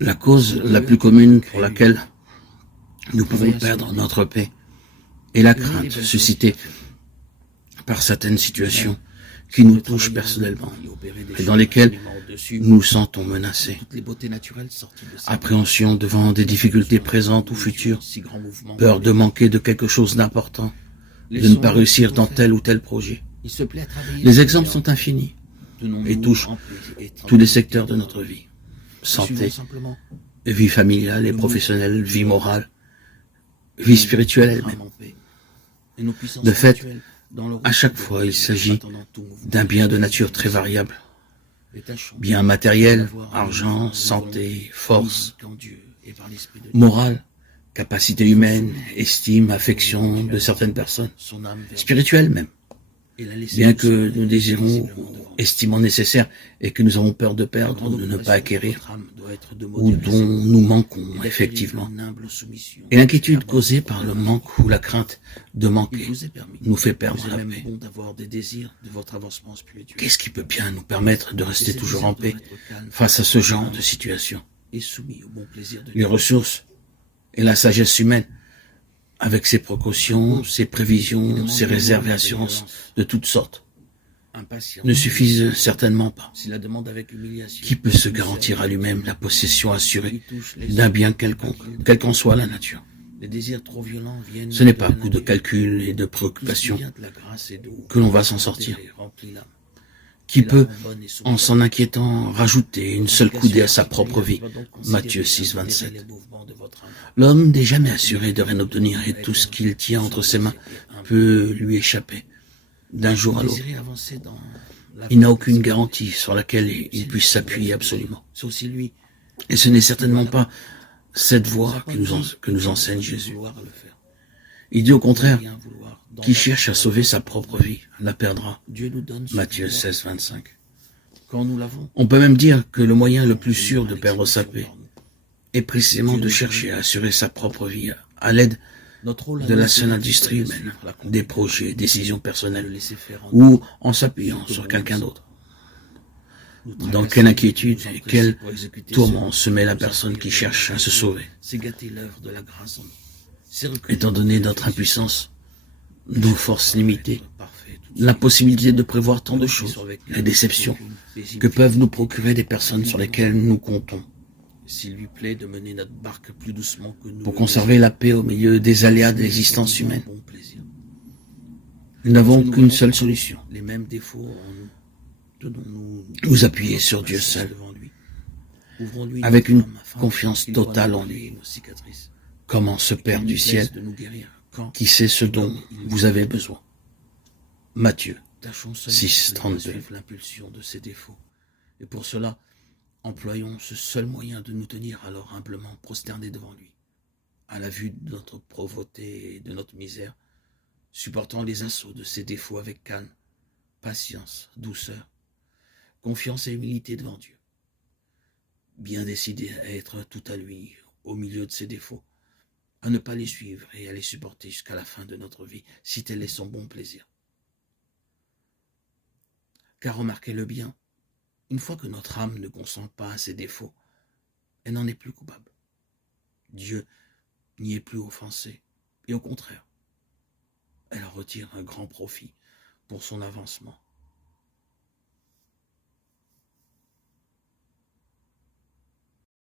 La cause la plus commune pour laquelle nous pouvons perdre notre paix est la crainte suscitée par certaines situations qui nous touchent personnellement et dans lesquelles nous sentons menacés. Appréhension devant des difficultés présentes ou futures, peur de manquer de quelque chose d'important, de ne pas réussir dans tel ou tel projet. Les exemples sont infinis et touchent tous les secteurs de notre vie. Santé, vie familiale et professionnelle, vie morale, vie spirituelle elle-même. De fait, à chaque fois, il s'agit d'un bien de nature très variable. Bien matériel, argent, santé, force, morale, capacité humaine, estime, affection de certaines personnes, spirituelle même. Bien que nous désirons, estimons nécessaire et que nous avons peur de perdre, de ne pas acquérir, ou dont nous manquons effectivement. Et l'inquiétude causée par le manque ou la crainte de manquer nous fait perdre la paix. Qu'est-ce qui peut bien nous permettre de rester toujours en paix face à ce genre de situation? Les ressources et la sagesse humaine, avec ses précautions, ses prévisions, ses réserves et assurances de toutes sortes, ne suffisent certainement pas. Qui peut se garantir à lui-même la possession assurée d'un bien quelconque, quelle qu'en soit la nature? Ce n'est pas à coup de calcul et de préoccupation que l'on va s'en sortir. Qui peut, en s'en inquiétant, rajouter une seule coudée à sa propre vie? Matthieu 6, 27. L'homme n'est jamais assuré de rien obtenir et tout ce qu'il tient entre ses mains peut lui échapper d'un jour à l'autre. Il n'a aucune garantie sur laquelle il puisse s'appuyer absolument. Et ce n'est certainement pas cette voie que nous enseigne Jésus. Il dit au contraire, qui cherche à sauver sa propre vie la perdra. Matthieu 16, 25. On peut même dire que le moyen le plus sûr de perdre sa paix est précisément de chercher à assurer sa propre vie à l'aide de la seule industrie humaine, des projets, décisions personnelles, ou en s'appuyant sur quelqu'un d'autre. Dans quelle inquiétude et quel tourment se met la personne qui cherche à se sauver? Étant donné notre impuissance, nos forces limitées, l'impossibilité de prévoir tant de choses, les déceptions que peuvent nous procurer des personnes sur lesquelles nous comptons. Pour conserver la paix au milieu des aléas de l'existence humaine, nous n'avons qu'une seule solution. Nous appuyer sur Dieu seul, avec une confiance totale en lui, comme en ce Père du ciel qui sait ce dont vous avez besoin. Matthieu 6, 32. Et pour cela, employons ce seul moyen de nous tenir alors humblement prosternés devant lui, à la vue de notre pauvreté et de notre misère, supportant les assauts de ses défauts avec calme, patience, douceur, confiance et humilité devant Dieu, bien décidé à être tout à lui au milieu de ses défauts, à ne pas les suivre et à les supporter jusqu'à la fin de notre vie, si tel est son bon plaisir. Car remarquez-le bien, une fois que notre âme ne consent pas à ses défauts, elle n'en est plus coupable. Dieu n'y est plus offensé, et au contraire, elle en retire un grand profit pour son avancement